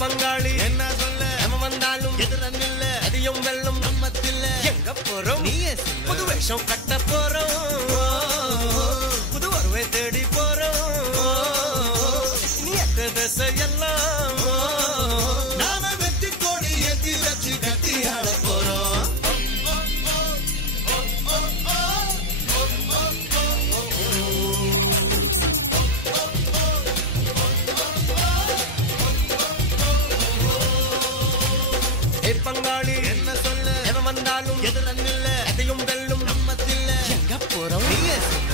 பங்காளி என்ன சொல்ல நம்ம வந்தாலும் எதிரன்னில்ல அதிகம் வெள்ளம் நம்மத்தில்ல எங்க போறோம் நீயே சொல்ல புது வேஷம் கட்ட போறோம் புது வரவை தேடி போறோம் நீ எத்த திசை எல்லாம் நாம வெட்டி கோடி ஏத்தி வச்சு கட்டி ஆட போறோம் பங்காளி என்ன சொல்ல எவன் வந்தாலும் எதிரன்னில்ல அதையும் வெல்லும் நம்மத்தில்ல எங்க போறோம் நீயே சொல்ல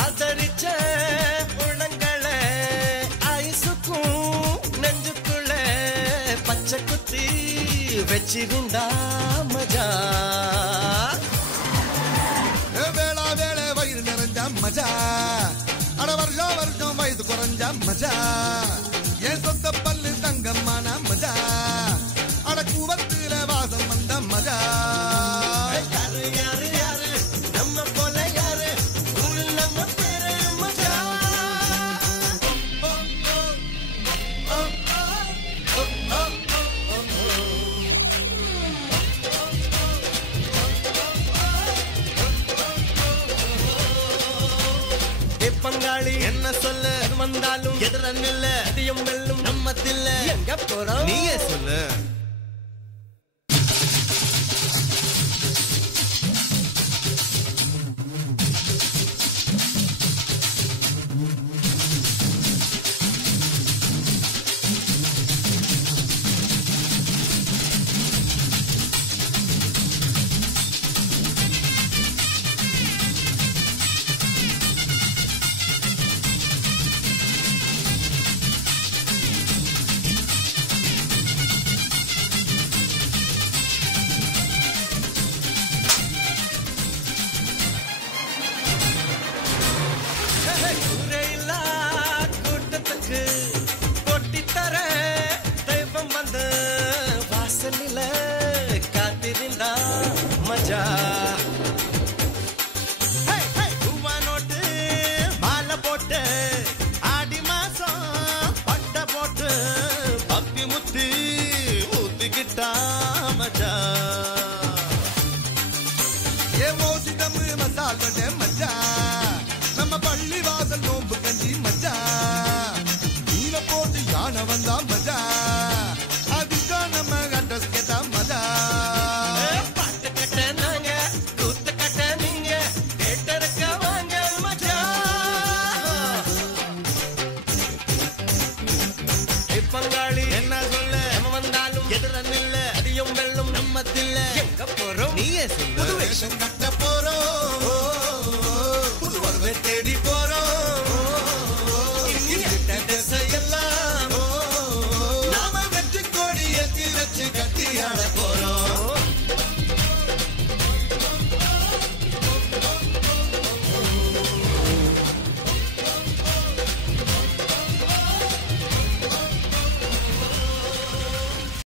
ஆதரிச்ச உணங்களை ஐசுக்கும் நெஞ்சுக்குள்ள பச்சை குத்தி வச்சிருந்தா மஜா வேளா வேளை வயிறு நிறைஞ்ச மஜா அட வருஷம் வருஷம் வயது குறைஞ்ச மஜா என் சொந்த பல்லு தங்கம்மான மஜா அட கூவத்துல வாசம் வந்த மஜா பங்காளி என்ன சொல்ல வந்தாலும் எதிரன்னில்ல அதிகம் வெல்லும் நம்மத்தில்ல எங்க போறோம் நீயே சொல்ல கூட்டத்துக்கு கொட்டித்தர தெய்வம் வந்த வாசலில காத்திருந்தா மஜா பூவா நோட்டு மாலை போட்டு ஆடி மாசம் பட்ட போட்டு பப்பி முத்தி ஊத்திக்கிட்டா மஜா ஏ மோசிடம் மசால் வடை மஜா நம்ம பள்ளி வாசல் நோம்பு கஞ்சி மஜா நீல போட்டு யானை வந்தா மஜா அதுதான் நம்ம அட்ரஸ் கேட்டா மஜா பாட்டு கட்ட நாங்க கூத்து கட்ட நீங்க கேட்டருக்க வாங்க மஜா பங்காளி என்ன சொல்ல நம்ம வந்தாலும் எதிரன்னில்ல அதிகம் வெல்லும் நம்மத்தில்ல எங்க போறோம் நீயே சொல்ல புது வேஷம் கட்ட